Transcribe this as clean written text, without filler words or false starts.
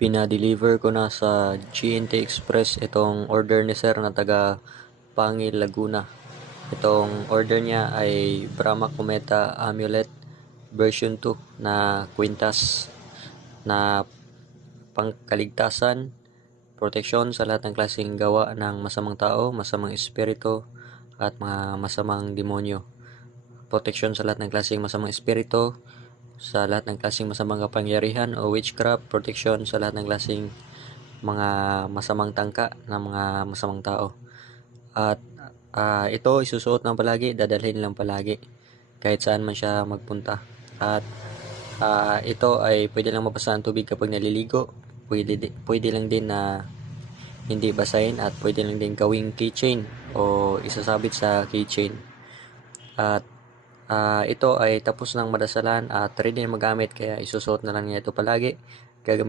Pinadeliver ko na sa GNT Express itong order ni sir na taga Pangil, Laguna. Itong order niya ay Brahma Cometa Amulet version 2 na kwintas na pangkaligtasan, proteksyon sa lahat ng klaseng gawa ng masamang tao, masamang espiritu at mga masamang demonyo. Proteksyon sa lahat ng klaseng masamang espiritu, sa lahat ng klaseng masamang kapangyarihan o witchcraft, proteksyon sa lahat ng klaseng mga masamang tangka ng mga masamang tao. At ito isusuot lang palagi, dadalhin lang palagi kahit saan man siya magpunta. At ito ay pwede lang mabasa ang tubig kapag naliligo. Pwede lang din na hindi basahin at pwede lang din gawing keychain o isasabit sa keychain. At ito ay tapos ng madasalan at ready na magamit kaya isusuot na lang niya ito palagi. Gagamitin